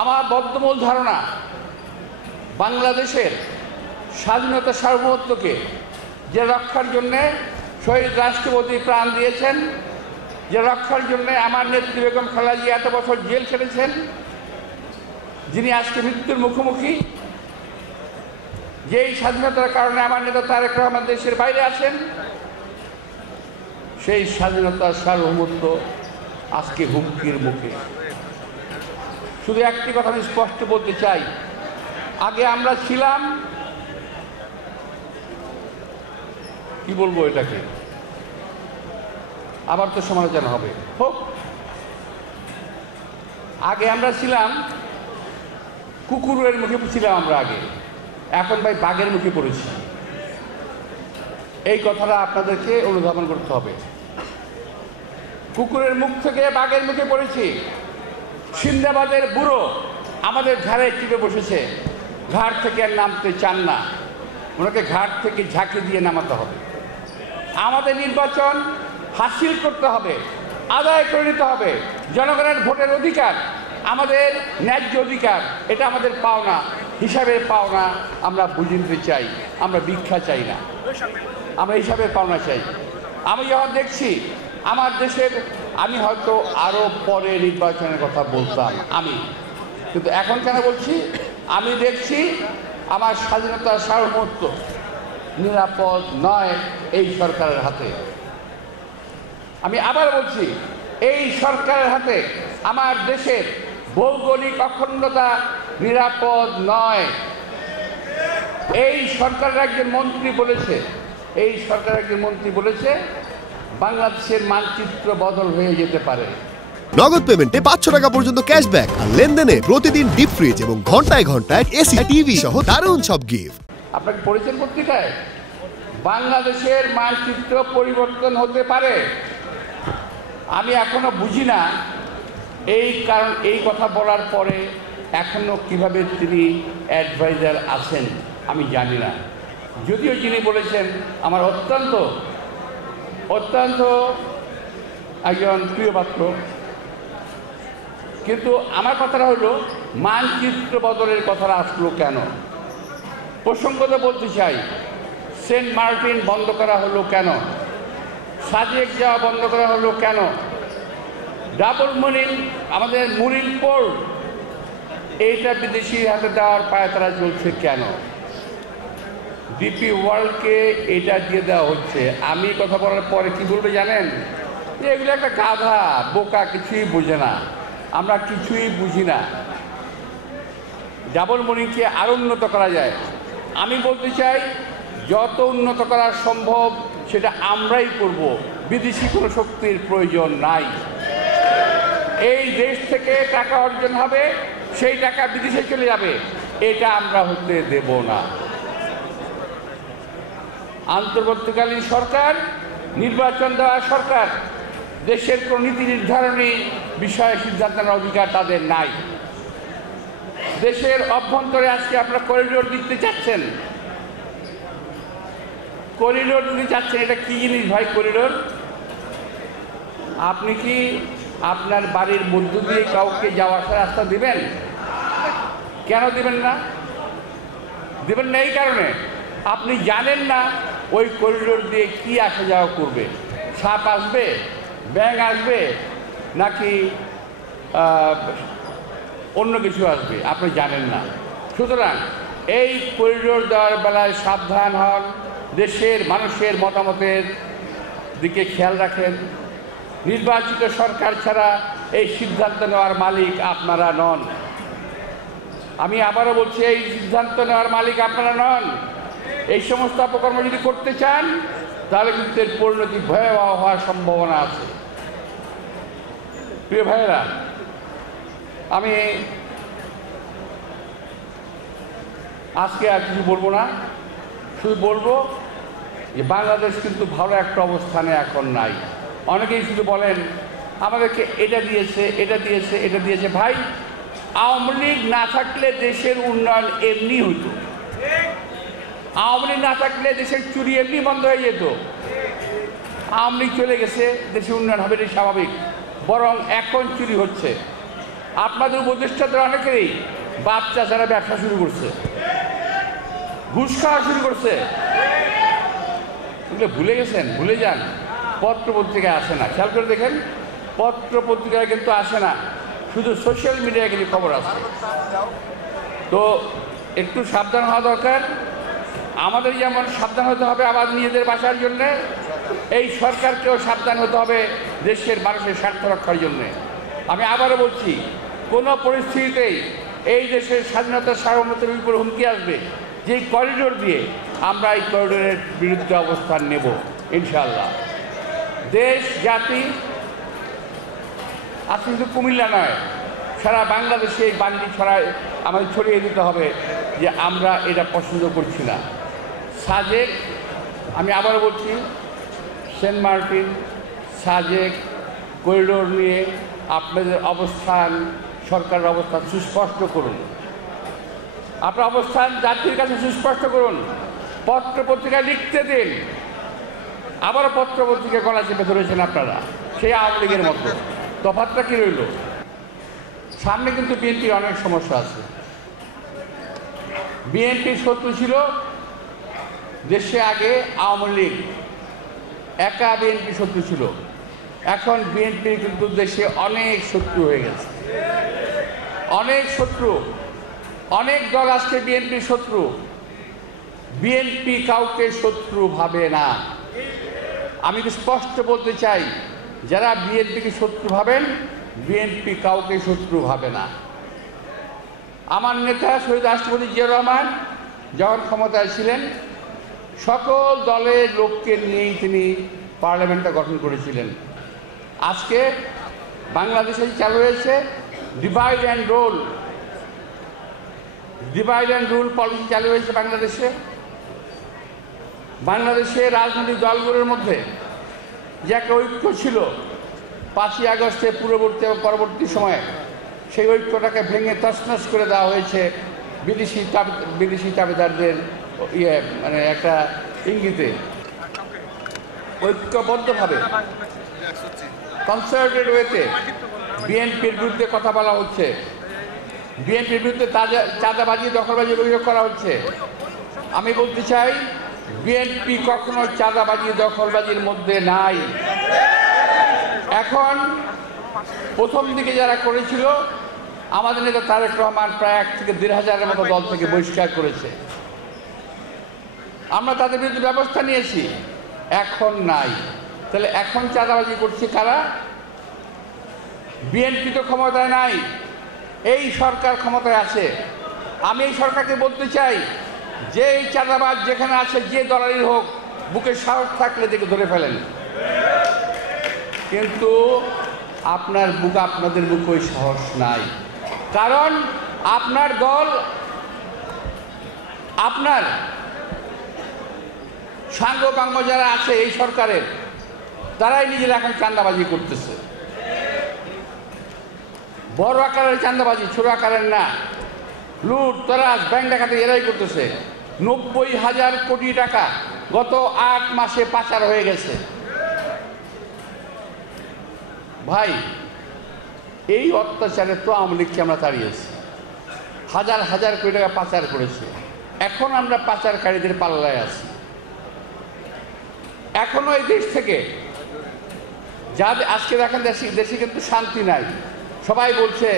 আমার বদ্ধমূল ধারণা, বাংলাদেশের স্বাধীনতা সার্বভৌমত্বকে যে রক্ষার জন্যে শহীদ রাষ্ট্রপতি প্রাণ দিয়েছেন, যে রক্ষার জন্য আমার নেত্রী বেগম খালেদা জিয়া এত বছর জেল খেটেছেন, যিনি আজকে মৃত্যুর মুখোমুখি, যেই স্বাধীনতার কারণে আমার নেতা তারেক রহমান দেশের বাইরে আছেন, সেই স্বাধীনতার সার্বভৌমত্ব আজকে হুমকির মুখে। শুধু একটি কথা আমি স্পষ্ট বলতে চাই, আগে আমরা ছিলাম, কি বলবো এটাকে, আবার তো সমালোচনা হবে, হোক। আগে আমরা ছিলাম কুকুরের মুখে ছিলাম আমরা আগে, এখন ভাই বাঘের মুখে পড়েছি। এই কথাটা আপনাদেরকে অনুধাবন করতে হবে। কুকুরের মুখ থেকে বাঘের মুখে পড়েছি। সিন্দাবাদের বুড়ো আমাদের ঘাড়ে চিপে বসেছে, ঘাট থেকে আর নামতে চান না, ওনাকে ঘাট থেকে ঝাঁকি দিয়ে নামাতে হবে। আমাদের নির্বাচন হাসিল করতে হবে, আদায় করে নিতে হবে। জনগণের ভোটের অধিকার আমাদের ন্যায্য অধিকার, এটা আমাদের পাওনা, হিসাবের পাওনা আমরা বুঝে নিতে চাই। আমরা ভিক্ষা চাই না, আমরা হিসাবের পাওনা চাই। আমি যখন দেখছি আমার দেশের, আমি হয়তো আরও পরে নির্বাচনের কথা বলতাম কিন্তু এখন কেন বলছি, আমি দেখছি আমার স্বাধীনতার সার্বভৌমত্ব নিরাপদ নয় এই সরকারের হাতে। আমি আবার বলছি, এই সরকারের হাতে আমার দেশের ভৌগোলিক অখণ্ডতা নিরাপদ নয়। এই সরকারের একজন মন্ত্রী বলেছে, বাংলাদেশের মানচিত্র বদল হয়ে যেতে পারে। নগদ পেমেন্টে 500 টাকা পর্যন্ত ক্যাশব্যাক আর লেনদেনে প্রতিদিন ডিপ ফ্রিজ এবং ঘন্টায় ঘন্টায় এসি টিভি সহ দারুণ সব গিফট। আপনাকে পড়েছেন পত্রিকায়, বাংলাদেশের মানচিত্র পরিবর্তন হতে পারে। আমি এখনো বুঝি না এই কথা বলার পরে এখনো কিভাবে তিনি অ্যাডভাইজার আছেন আমি জানি না। যদিও যিনি বলেছেন আমার অত্যন্ত একজন প্রিয় পাত্র, কিন্তু আমার কথাটা হলো মানচিত্র বদলের কথাটা আসলো কেন? প্রসঙ্গত বলতে চাই, সেন্ট মার্টিন বন্ধ করা হলো কেন? সাজেক যাওয়া বন্ধ করা হলো কেন? ডাবল মরিন, আমাদের মুরিন পোর্ট, এইটা বিদেশির হাতে দেওয়ার পায়তারা চলছে কেন? ডিপি ওয়ার্ল্ডকে এটা দিয়ে দেওয়া হচ্ছে। আমি কথা বলার পরে কি বলবে জানেন? এগুলো একটা গাধা, বোকা, কিছুই বোঝে না, আমরা কিছুই বুঝি না। ডাবল মরিনকে আরও উন্নত করা যায়। আমি বলতে চাই, যত উন্নত করা সম্ভব সেটা আমরাই করব, বিদেশি কোনো শক্তির প্রয়োজন নাই। এই দেশ থেকে টাকা অর্জন হবে, সেই টাকা বিদেশে চলে যাবে, এটা আমরা হতে দেব না। অন্তর্বর্তীকালীন সরকার, নির্বাচন দেওয়া সরকার, দেশের কোন নীতি নির্ধারণী বিষয়ে সিদ্ধান্ত নেওয়ার অধিকার তাদের নাই। দেশের অভ্যন্তরে আজকে আপনারা করিডোর দিতে চাচ্ছেন, এটা কি জিনিস ভাই? করিডোর আপনি কি আপনার বাড়ির মধ্য দিয়ে কাউকে যাওয়া আসার রাস্তা দিবেন? কেন দিবেন না? এই কারণে আপনি জানেন না ওই করিডোর দিয়ে কি আসা যাওয়া করবে। সাপ আসবে, ব্যাঙ আসবে, নাকি অন্য কিছু আসবে, আপনি জানেন না। সুতরাং এই করিডোর দেওয়ার বেলায় সাবধান হন, দেশের মানুষের মতামতের দিকে খেয়াল রাখেন। নির্বাচিত সরকার ছাড়া এই সিদ্ধান্ত নেওয়ার মালিক আপনারা নন। আমি আবারও বলছি, এই সিদ্ধান্ত নেওয়ার মালিক আপনারা নন। এই সমস্ত অপকর্ম যদি করতে চান, তাহলে কিন্তু এর পরিণতি ভয়াবহ হওয়ার সম্ভাবনা আছে। প্রিয় ভাইয়েরা, আমি আজকে আর কিছু বলবো না, শুধু বলবো যে বাংলাদেশ কিন্তু ভালো একটা অবস্থানে এখন নাই। অনেকেই শুধু বলেন আমাদেরকে এটা দিয়েছে। ভাই, আওয়ামী লীগ না থাকলে দেশের উন্নয়ন এমনি হতো। আওয়ামী লীগ না থাকলে দেশের চুরি এমনি বন্ধ হয়ে যেত। আওয়ামী লীগ চলে গেছে, দেশের উন্নয়ন হবে, এটা স্বাভাবিক। বরং এখন চুরি হচ্ছে। আপনাদের উপদেষ্টাদের অনেকেরই বাচ্চা যারা ব্যবসা শুরু করছে, ঘুষ খাওয়া শুরু করছে। এগুলো ভুলে গেছেন, ভুলে যান। পত্র পত্রিকায় আসে না, খেয়াল করে দেখেন, পত্র পত্রিকায় কিন্তু আসে না, শুধু সোশ্যাল মিডিয়ায় কিন্তু খবর আসে। তো একটু সাবধান হওয়া দরকার। আমাদের যেমন সাবধান হতে হবে আবার নিজেদের বাঁচার জন্যে, এই সরকারকেও সাবধান হতে হবে দেশের মানুষের স্বার্থ রক্ষার জন্যে। আমি আবারও বলছি, কোনো পরিস্থিতিতেই এই দেশের স্বাধীনতার সার্বভৌমত্বের উপর হুমকি আসবে, যেই করিডোর দিয়ে আমরা এই করিডোরের বিরুদ্ধে অবস্থান নেব ইনশাআল্লাহ। দেশ জাতি আজকে শুধু কুমিল্লা নয়, সারা বাংলাদেশে এই বান্ডি আমাদের ছড়িয়ে দিতে হবে যে আমরা এটা পছন্দ করছি না। সাজেক, আমি আবারও বলছি, সেন্ট মার্টিন, সাজেক করিডোর নিয়ে আপনাদের অবস্থান, সরকারের অবস্থান সুস্পষ্ট করুন। আপনার অবস্থান জাতির কাছে সুস্পষ্ট করুন। পত্র পত্রিকায় লিখতে দিন। আবারও পত্র পত্রিকায় গলা চেপে ধরেছেন আপনারা, সেই আওয়ামী লীগের মতো। তফাৎটা কী রইল? সামনে কিন্তু বিএনপির অনেক সমস্যা আছে। বিএনপির শত্রু ছিল দেশে আগে আওয়ামী লীগ, একা বিএনপি শত্রু ছিল। এখন বিএনপির কিন্তু দেশে অনেক শত্রু হয়ে গেছে, অনেক শত্রু, অনেক দল আজকে বিএনপির শত্রু। বিএনপি কাউকে শত্রু ভাবে না। আমি তো স্পষ্ট বলতে চাই, যারা বিএনপিকে শত্রু ভাবেন, বিএনপি কাউকে শত্রু ভাবে না। আমার নেতা শহীদ রাষ্ট্রপতি জিয়াউর রহমান যখন ক্ষমতায় ছিলেন, সকল দলের লোককে নিয়েই তিনি পার্লামেন্টটা গঠন করেছিলেন। আজকে বাংলাদেশে চালু হয়েছে ডিভাইড অ্যান্ড রুল পলিসি চালু হয়েছে বাংলাদেশে। বাংলাদেশের রাজনৈতিক দলগুলোর মধ্যে যে একটা ঐক্য ছিল 5ই আগস্টে পূর্ববর্তী এবং পরবর্তী সময়ে, সেই ঐক্যটাকে ভেঙে তছনছ করে দেওয়া হয়েছে বিদেশি দাবিদারদের মানে একটা ইঙ্গিতে। ঐক্যবদ্ধভাবে কনসার্টেড ওয়েতে বিএনপির বিরুদ্ধে কথা বলা হচ্ছে, বিএনপির বিরুদ্ধে চাঁদাবাজি, দখলবাজি অভিযোগ করা হচ্ছে। আমি বলতে চাই, বিএনপি কখনো চাঁদাবাজি, দখলবাজির মধ্যে নাই। এখন প্রথম দিকে যারা করেছিল, আমাদের নেতা তারেক রহমান প্রায় 1 থেকে 1,500-এর মতো দল থেকে বহিষ্কার করেছে। আমরা তাদের বিরুদ্ধে ব্যবস্থা নিয়েছি, এখন নাই। তাহলে এখন চাঁদাবাজি করছে কারা? বিএনপি তো ক্ষমতায় নাই, এই সরকার ক্ষমতায় আছে। আমি এই সরকারকে বলতে চাই, যে এই চাঁদাবাজ যেখানে আছে, যে দলারই হোক, বুকে সাহস থাকলে দেখে ধরে ফেলেন। কিন্তু আপনাদের বুকে ওই সাহস নাই, কারণ আপনার দল, আপনার সাঙ্গপাঙ্গ যারা আছে এই সরকারের, তারাই নিজেরা এখন চাঁদাবাজি করতেছে। বড় আকারের চাঁদাবাজি, ছোট আকারের না। লুট, তরাজ, ব্যাংক ডাকাতি এরাই করতেছে। 90,000 কোটি টাকা গত 8 মাসে পাচার হয়ে গেছে। ভাই, এই অত্যাচারে তো আওয়ামী লীগকে আমরা তাড়িয়েছি, হাজার হাজার কোটি টাকা পাচার করেছে। এখন আমরা পাচারকারীদের পাল্লায় আছি। এখনো এই দেশ থেকে যাদের আজকে দেখেন দেশে কিন্তু শান্তি নাই। সবাই বলছে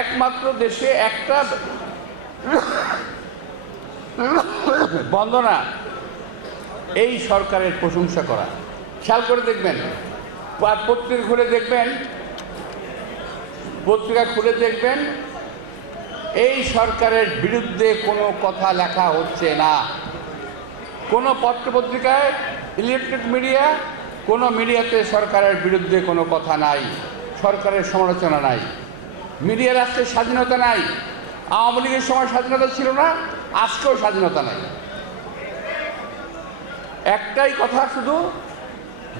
একমাত্র দেশে একটা বন্দনা এই সরকারের প্রশংসা করা। খেয়াল করে দেখবেন, পত্রিকা খুলে দেখবেন, এই সরকারের বিরুদ্ধে কোনো কথা লেখা হচ্ছে না। কোনো পত্রপত্রিকায়, ইলেকট্রিক মিডিয়া, কোনো মিডিয়াতে সরকারের বিরুদ্ধে কোনো কথা নাই, সরকারের সমালোচনা নাই। মিডিয়া রাষ্ট্রের স্বাধীনতা নাই। আওয়ামী লীগের সময় স্বাধীনতা ছিল না, আজকেও স্বাধীনতা নাই। একটাই কথা শুধু,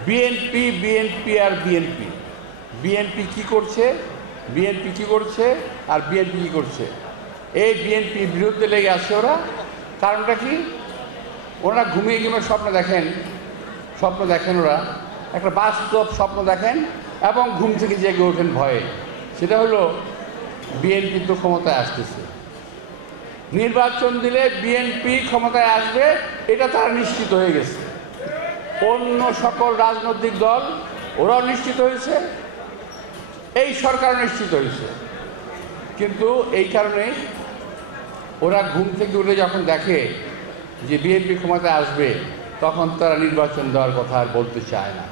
বিএনপি বিএনপি আর বিএনপি। বিএনপি কি করছে, বিএনপি কি করছে আর বিএনপি কি করছে, এই বিএনপির বিরুদ্ধে লেগে আছে ওরা। কারণটা কি? ওরা ঘুমিয়ে ঘুমিয়ে স্বপ্ন দেখেন, ওরা একটা বাস্তব স্বপ্ন দেখেন এবং ঘুম থেকে জেগে ওঠেন ভয়ে। সেটা হলো বিএনপি তো ক্ষমতায় আসতেছে, নির্বাচন দিলে বিএনপি ক্ষমতায় আসবে, এটা তারা নিশ্চিত হয়ে গেছে। অন্য সকল রাজনৈতিক দল ওরাও নিশ্চিত হয়েছে, এই সরকার নিশ্চিত হয়েছে। কিন্তু এই কারণে ওরা ঘুম থেকে উঠে যখন দেখে যে বিএনপি ক্ষমতায় আসবে, তখন তারা নির্বাচন দেওয়ার কথা আর বলতে চায় না।